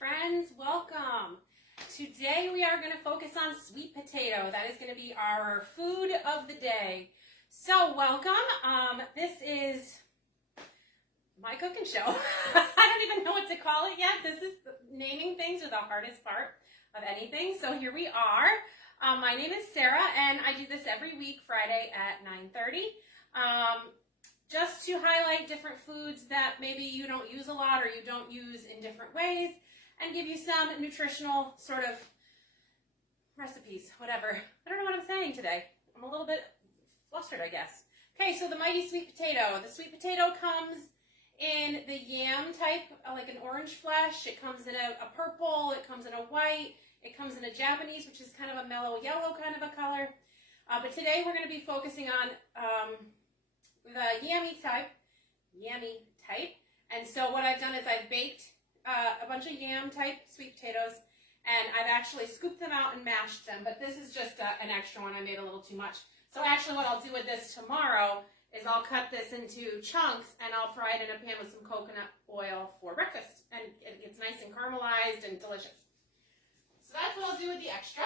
friends, welcome. Today we are going to focus on sweet potato. That is going to be our food of the day. So welcome. This is my cooking show. I don't even know what to call it yet. Naming things are the hardest part of anything. So here we are. My name is Sarah and I do this every week, Friday at 9:30. Just to highlight different foods that maybe you don't use a lot or you don't use in different ways and give you some nutritional sort of recipes, whatever. I don't know what I'm saying today. I'm a little bit flustered, I guess. Okay, so the mighty sweet potato. The sweet potato comes in the yam type, like an orange flesh. It comes in a purple. It comes in a white. It comes in a Japanese, which is kind of a mellow yellow kind of a color. But today we're going to be focusing on the yummy type. And so what I've done is I've baked a bunch of yam type sweet potatoes and I've actually scooped them out and mashed them, but this is just an extra one. I made a little too much. So actually what I'll do with this tomorrow is I'll cut this into chunks and I'll fry it in a pan with some coconut oil for breakfast, and it gets nice and caramelized and delicious. So that's what I'll do with the extra.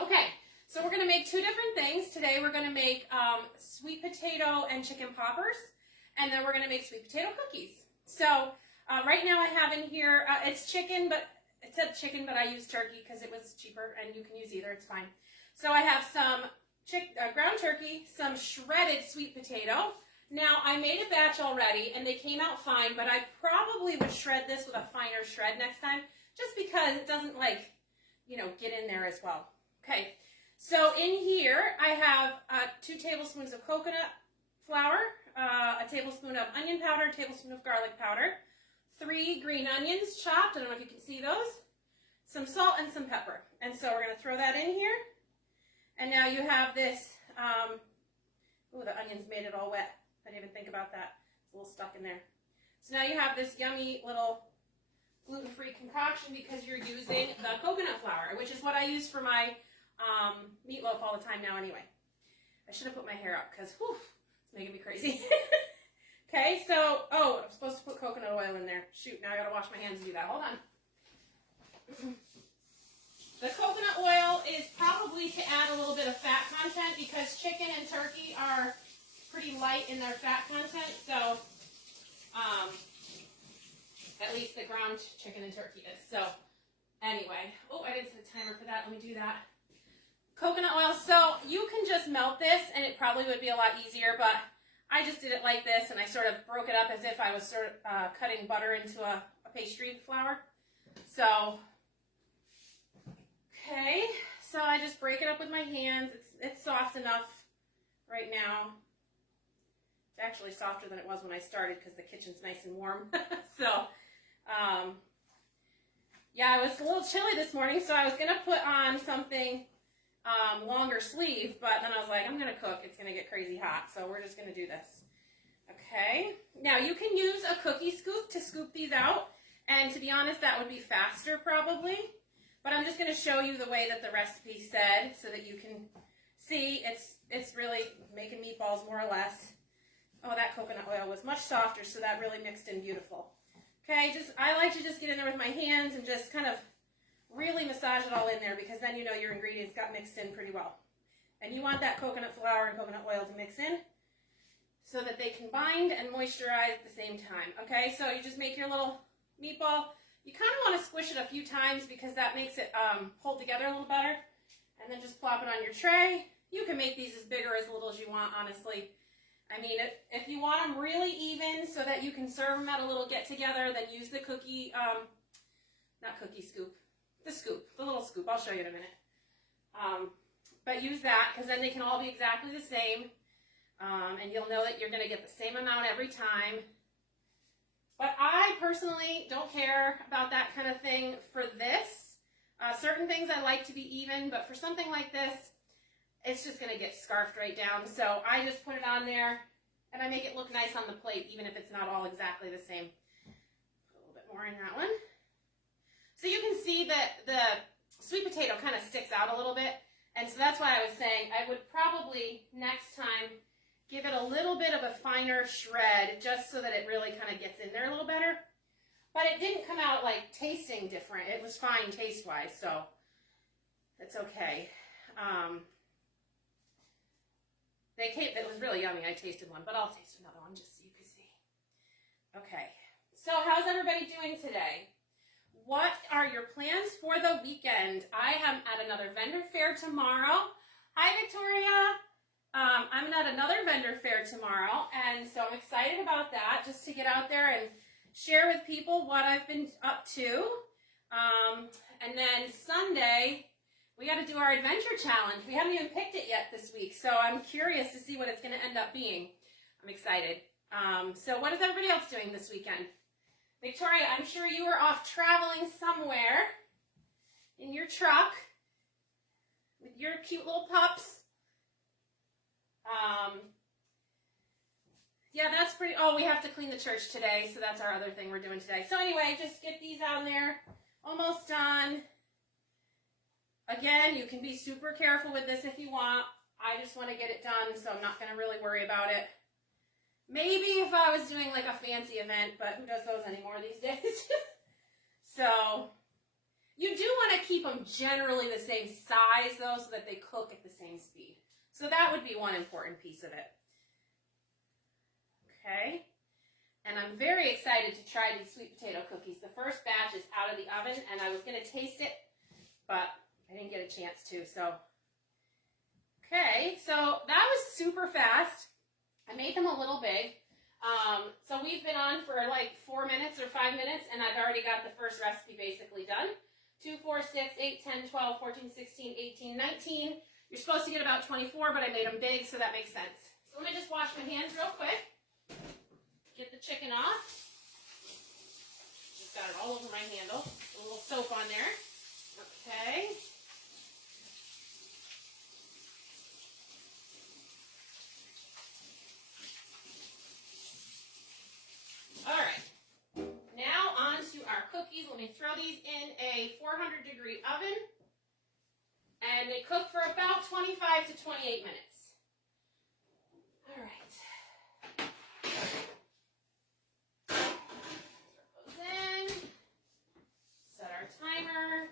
Okay. So we're going to make two different things. Today we're going to make sweet potato and chicken poppers, and then we're going to make sweet potato cookies. So right now I have in here, it's chicken, but it said chicken, but I used turkey because it was cheaper, and you can use either, it's fine. So I have some ground turkey, some shredded sweet potato. Now I made a batch already, and they came out fine, but I probably would shred this with a finer shred next time, just because it doesn't get in there as well. Okay. So in here, I have 2 tablespoons of coconut flour, a tablespoon of onion powder, a tablespoon of garlic powder, 3 green onions chopped, I don't know if you can see those, some salt and some pepper. And so we're going to throw that in here. And now you have this, the onions made it all wet. I didn't even think about that. It's a little stuck in there. So now you have this yummy little gluten-free concoction because you're using the coconut flour, which is what I use for my meatloaf all the time now anyway. I should have put my hair up because it's making me crazy. Okay, so, I'm supposed to put coconut oil in there. Shoot, now I gotta wash my hands and do that. Hold on. The coconut oil is probably to add a little bit of fat content because chicken and turkey are pretty light in their fat content, so at least the ground chicken and turkey is. So anyway, I didn't set a timer for that. Let me do that. Coconut oil, so you can just melt this and it probably would be a lot easier, but I just did it like this and I sort of broke it up as if I was cutting butter into a pastry flour. So, okay, so I just break it up with my hands. It's soft enough right now. It's actually softer than it was when I started because the kitchen's nice and warm. So, yeah, it was a little chilly this morning, so I was going to put on something longer sleeve, but then I was like, I'm going to cook. It's going to get crazy hot, so we're just going to do this. Okay. Now, you can use a cookie scoop to scoop these out, and to be honest, that would be faster probably, but I'm just going to show you the way that the recipe said so that you can see it's really making meatballs more or less. Oh, that coconut oil was much softer, so that really mixed in beautiful. Okay, I like to just get in there with my hands and just kind of really massage it all in there because then you know your ingredients got mixed in pretty well. And you want that coconut flour and coconut oil to mix in so that they can bind and moisturize at the same time. Okay, so you just make your little meatball. You kind of want to squish it a few times because that makes it hold together a little better. And then just plop it on your tray. You can make these as big or as little as you want, honestly. I mean, if you want them really even so that you can serve them at a little get-together, then use the cookie, not cookie scoop, the little scoop. I'll show you in a minute. But use that because then they can all be exactly the same. And you'll know that you're going to get the same amount every time. But I personally don't care about that kind of thing for this. Certain things I like to be even, but for something like this, it's just going to get scarfed right down. So I just put it on there and I make it look nice on the plate, even if it's not all exactly the same. Put a little bit more in that one. So you can see that the sweet potato kind of sticks out a little bit. And so that's why I was saying I would probably next time give it a little bit of a finer shred just so that it really kind of gets in there a little better. But it didn't come out like tasting different. It was fine taste-wise, so it's okay. It was really yummy. I tasted one, but I'll taste another one just so you can see. Okay, so how's everybody doing today? What are your plans for the weekend? I am at another vendor fair tomorrow. Hi, Victoria. I'm at another vendor fair tomorrow, and so I'm excited about that, just to get out there and share with people what I've been up to. And then Sunday, we got to do our adventure challenge. We haven't even picked it yet this week, so I'm curious to see what it's going to end up being. I'm excited. So what is everybody else doing this weekend? Victoria, I'm sure you were off traveling somewhere in your truck with your cute little pups. Yeah, that's pretty, oh, we have to clean the church today, so that's our other thing we're doing today. So anyway, just get these out there. Almost done. Again, you can be super careful with this if you want. I just want to get it done, so I'm not going to really worry about it. Maybe if I was doing like a fancy event, but who does those anymore these days? So you do want to keep them generally the same size, though, so that they cook at the same speed. So that would be one important piece of it. Okay, and I'm very excited to try these sweet potato cookies. The first batch is out of the oven, and I was going to taste it, but I didn't get a chance to, so. Okay, so that was super fast. I made them a little big. So we've been on for like 4 minutes or 5 minutes, and I've already got the first recipe basically done. 2, 4, 6, 8, 10, 12, 14, 16, 18, 19. You're supposed to get about 24, but I made them big, so that makes sense. So let me just wash my hands real quick. Get the chicken off. Just got it all over my handle. A little soap on there. Okay. All right. Now on to our cookies. Let me throw these in a 400-degree oven. And they cook for about 25 to 28 minutes. All right. Timer.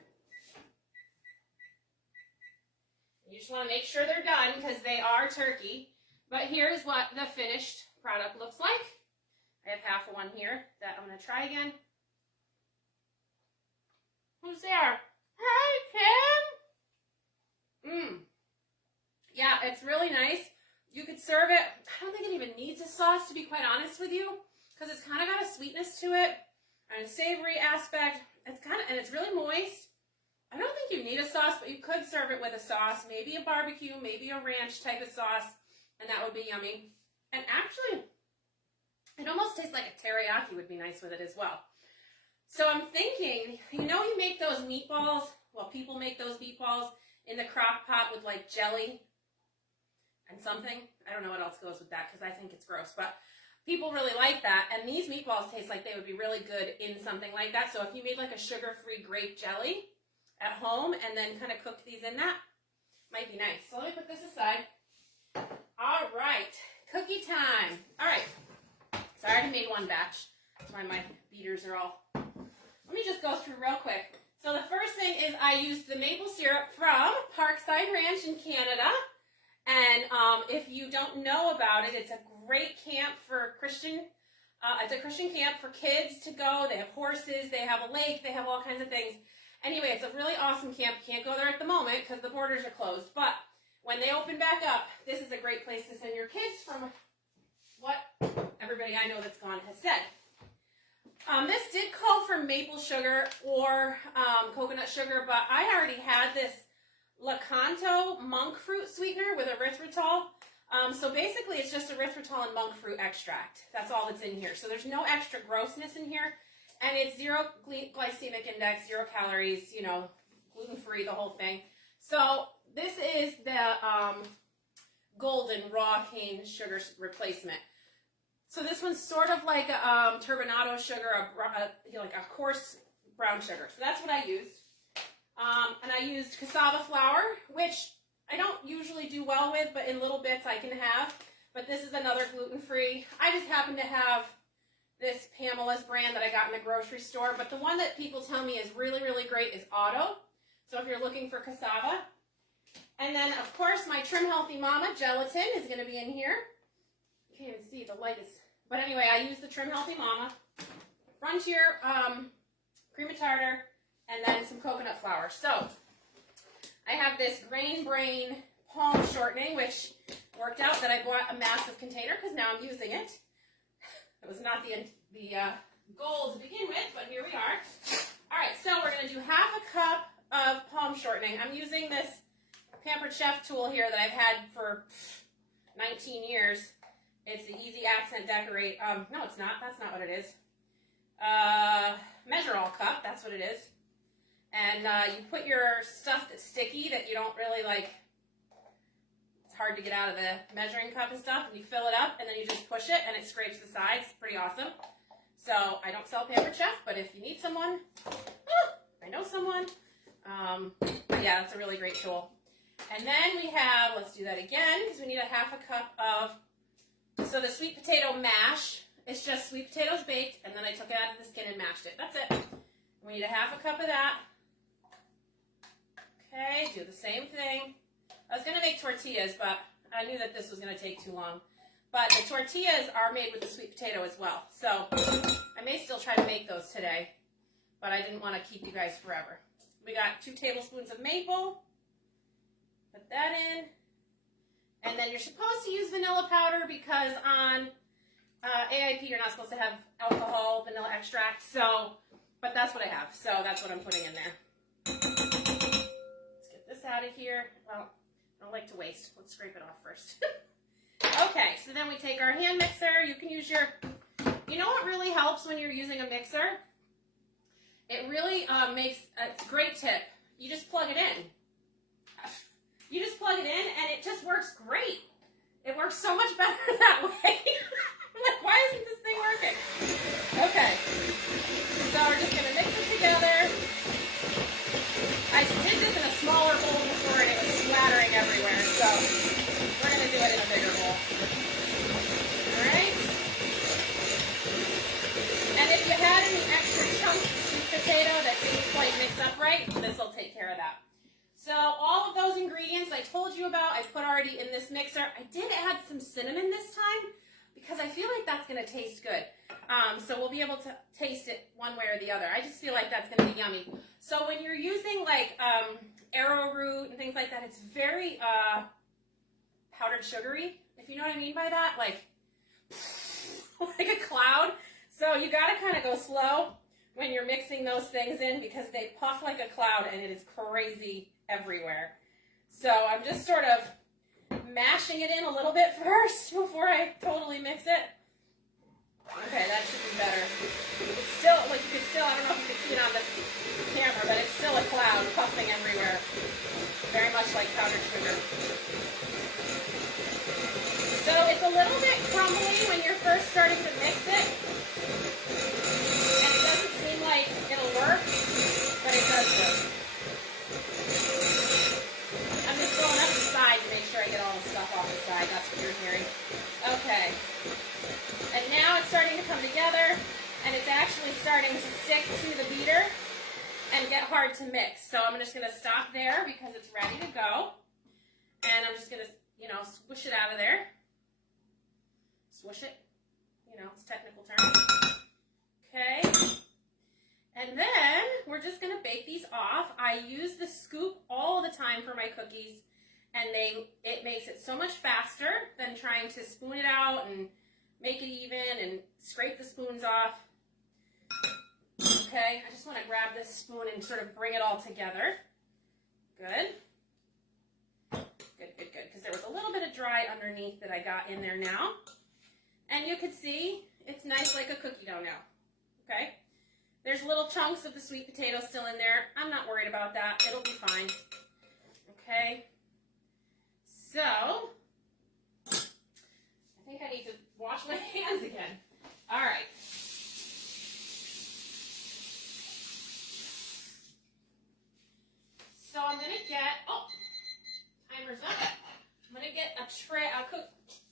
You just want to make sure they're done because they are turkey. But here's what the finished product looks like. I have half of one here that I'm going to try again. Who's there? Hi, Kim. Yeah, it's really nice. You could serve it. I don't think it even needs a sauce, to be quite honest with you, because it's kind of got a sweetness to it and a savory aspect. And it's really moist. I don't think you need a sauce, but you could serve it with a sauce, maybe a barbecue, maybe a ranch type of sauce, and that would be yummy. And actually, it almost tastes like a teriyaki would be nice with it as well. So I'm thinking, you know, you make those meatballs, well, people make those meatballs in the crock pot with like jelly and something. I don't know what else goes with that because I think it's gross, but people really like that, and these meatballs taste like they would be really good in something like that. So if you made like a sugar-free grape jelly at home and then kind of cooked these in that, might be nice. So let me put this aside. All right, cookie time. All right, so I already made one batch. That's why my beaters are all. Let me just go through real quick. So the first thing is I used the maple syrup from Parkside Ranch in Canada. And if you don't know about it, it's a great camp for Christian. It's a Christian camp for kids to go. They have horses, they have a lake, they have all kinds of things. Anyway, it's a really awesome camp. Can't go there at the moment because the borders are closed. But when they open back up, this is a great place to send your kids from what everybody I know that's gone has said. This did call for maple sugar or coconut sugar, but I already had this Lakanto monk fruit sweetener with erythritol. So basically it's just erythritol and monk fruit extract. That's all that's in here. So there's no extra grossness in here. And it's 0 glycemic index, 0 calories, you know, gluten-free, the whole thing. So this is the golden raw cane sugar replacement. So this one's sort of like a turbinado sugar, like a coarse brown sugar. So that's what I used. And I used cassava flour, which I don't usually do well with, but in little bits I can have. But this is another gluten-free. I just happen to have this Pamela's brand that I got in the grocery store, but the one that people tell me is really, really great is Auto. So if you're looking for cassava. And then, of course, my Trim Healthy Mama gelatin is going to be in here. You can't even see, the light is... But anyway, I use the Trim Healthy Mama. Frontier cream of tartar, and then some coconut flour. So, I have this Grain Brain palm shortening, which worked out that I bought a massive container because now I'm using it. It was not the goal to begin with, but here we are. All right, so we're going to do half a cup of palm shortening. I'm using this Pampered Chef tool here that I've had for 19 years. It's the Easy Accent Decorate. No, it's not. That's not what it is. Measure all cup. That's what it is. And you put your stuff that's sticky that you don't really like. It's hard to get out of the measuring cup and stuff. And you fill it up, and then you just push it, and it scrapes the sides. Pretty awesome. So I don't sell Pampered Chef, but if you need someone, I know someone. But yeah, it's a really great tool. And then we have, let's do that again, because we need a half a cup of, so the sweet potato mash, it's just sweet potatoes baked, and then I took it out of the skin and mashed it. That's it. We need a half a cup of that. Okay, do the same thing. I was going to make tortillas, but I knew that this was going to take too long. But the tortillas are made with the sweet potato as well. So I may still try to make those today, but I didn't want to keep you guys forever. We got 2 tablespoons of maple. Put that in. And then you're supposed to use vanilla powder because on AIP you're not supposed to have alcohol, vanilla extract. So, but that's what I have. So that's what I'm putting in there. Let's get this out of here. Well, I don't like to waste. Let's scrape it off first. Okay, so then we take our hand mixer. You can use your, you know what really helps when you're using a mixer? It really makes a great tip. You just plug it in. You just plug it in, and it just works great. It works so much better that way. I'm like, why isn't this thing working? Okay. So we're just going to mix it together. I did this in a smaller bowl before, and it was splattering everywhere. So we're going to do it in a bigger bowl. All right. And if you had any extra chunks of sweet potato that didn't quite mix up right, this will take care of that. So all of those ingredients I told you about, I put already in this mixer. I did add some cinnamon this time because I feel like that's going to taste good. So we'll be able to taste it one way or the other. I just feel like that's going to be yummy. So when you're using like arrowroot and things like that, it's very powdered sugary, if you know what I mean by that, like a cloud. So you got to kind of go slow when you're mixing those things in because they puff like a cloud and it is crazy everywhere. So I'm just sort of mashing it in a little bit first before I totally mix it. Okay, that should be better. It's still, like you can still, I don't know if you can see it on the camera, but it's still a cloud puffing everywhere. Very much like powdered sugar. So it's a little bit crumbly when you're first starting to mix it. And it doesn't seem like it'll work, but it does work. I'm just going up the side to make sure I get all the stuff off the side. That's what you're hearing. Okay. And now it's starting to come together, and it's actually starting to stick to the beater and get hard to mix. So I'm just going to stop there because it's ready to go. And I'm just going to, swoosh it out of there. Swoosh it. It's a technical term. Okay. And then we're just going to bake these off. I use the scoop all the time for my cookies, and it makes it so much faster than trying to spoon it out and make it even and scrape the spoons off. Okay, I just want to grab this spoon and sort of bring it all together. Good. Good, good, good. Because there was a little bit of dry underneath that I got in there now. And you can see it's nice like a cookie dough now. Okay? There's little chunks of the sweet potato still in there. I'm not worried about that. It'll be fine. Okay? So, I think I need to wash my hands again. All right. So I'm going to get, timer's up. I'm going to get a tray,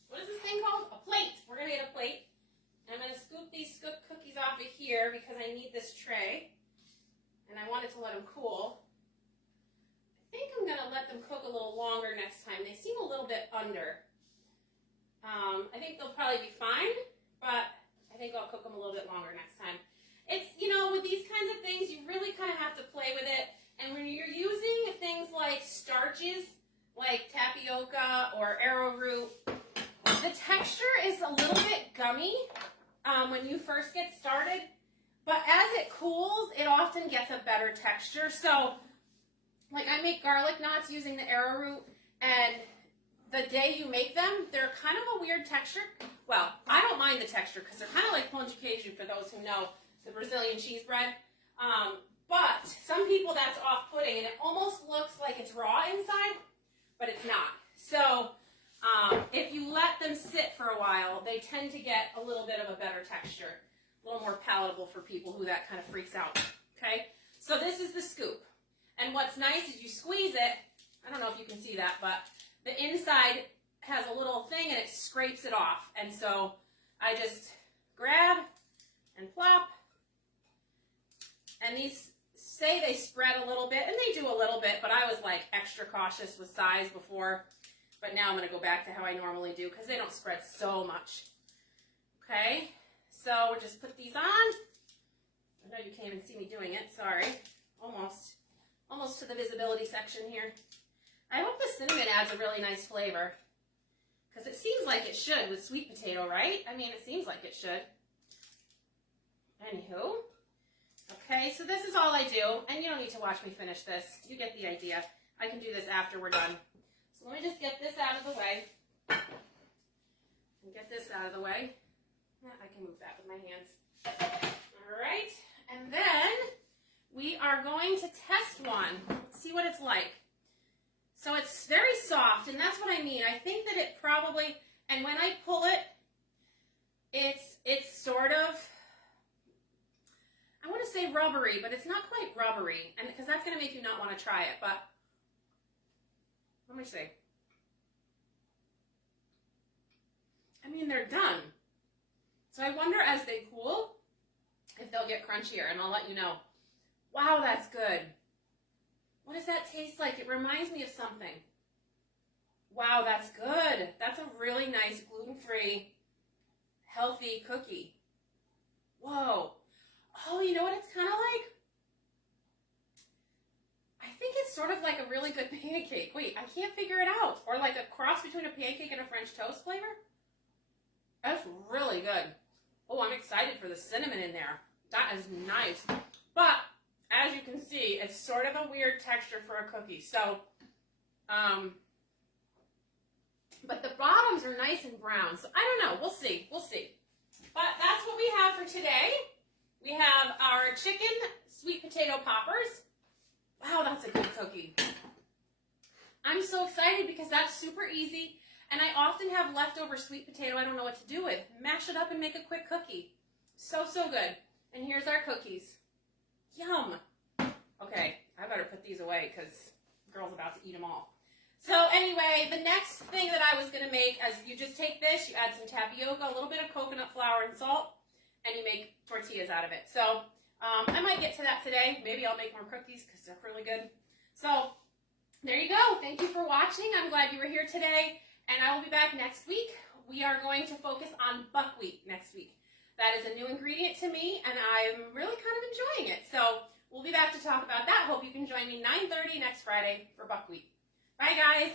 what is this thing called? A plate. We're going to get a plate. And I'm going to scoop these I wanted to let them cool. I think I'm going to let them cook a little longer next time. They seem a little bit under. I think they'll probably be fine, but I think I'll cook them a little bit longer next time. It's, you know, with these kinds of things, you really kind of have to play with it. And when you're using things like starches, like tapioca or arrowroot, the texture is a little bit gummy when you first get started. But as it cools, it often gets a better texture. So, like I make garlic knots using the arrowroot, and the day you make them, they're kind of a weird texture. Well, I don't mind the texture because they're kind of like pão de queijo for those who know the Brazilian cheese bread. But some people that's off-putting, and it almost looks like it's raw inside, but it's not. So if you let them sit for a while, they tend to get a little bit of a better texture, a little more palatable for people who that kind of freaks out. Okay, so this is the scoop. And what's nice is you squeeze it. I don't know if you can see that, but the inside has a little thing and it scrapes it off. And so I just grab and plop. And these say they spread a little bit, and they do a little bit, but I was like extra cautious with size before. But now I'm going to go back to how I normally do because they don't spread so much. Okay, so we'll just put these on. I know you can't even see me doing it, sorry. Almost to the visibility section here. I hope the cinnamon adds a really nice flavor because it seems like it should with sweet potato, right? I mean, it seems like it should. Anywho. Okay, so this is all I do, and you don't need to watch me finish this. You get the idea. I can do this after we're done. So let me just get this out of the way. And get this out of the way. Yeah, I can move that with my hands. All right, and then we are going to test one. Let's see what it's like. So it's very soft, and that's what I mean. I think that it probably, and when I pull it, it's sort of, I want to say rubbery, but it's not quite rubbery, and because that's going to make you not want to try it, but let me see. I mean, they're done. So I wonder as they cool if they'll get crunchier, and I'll let you know. Wow, that's good. What does that taste like? It reminds me of something. Wow, that's good. That's a really nice gluten-free, healthy cookie. Whoa. Oh, you know what it's kind of like? I think it's sort of like a really good pancake. Wait, I can't figure it out. Or like a cross between a pancake and a French toast flavor. That's really good. Oh, I'm excited for the cinnamon in there. That is nice. But as you can see, it's sort of a weird texture for a cookie. So, but the bottoms are nice and brown. So I don't know. We'll see. We'll see. But that's what we have for today. We have our chicken sweet potato poppers. Wow, that's a good cookie. I'm so excited because that's super easy. And I often have leftover sweet potato I don't know what to do with. Mash it up and make a quick cookie. So, so good. And here's our cookies. Yum. Okay, I better put these away because the girl's about to eat them all. So anyway, the next thing that I was going to make is you just take this, you add some tapioca, a little bit of coconut flour and salt, and you make tortillas out of it. So I might get to that today. Maybe I'll make more cookies because they're really good. So there you go. Thank you for watching. I'm glad you were here today, and I will be back next week. We are going to focus on buckwheat next week. That is a new ingredient to me, and I'm really kind of enjoying it. So we'll be back to talk about that. Hope you can join me 9:30 next Friday for buckwheat. Bye, guys.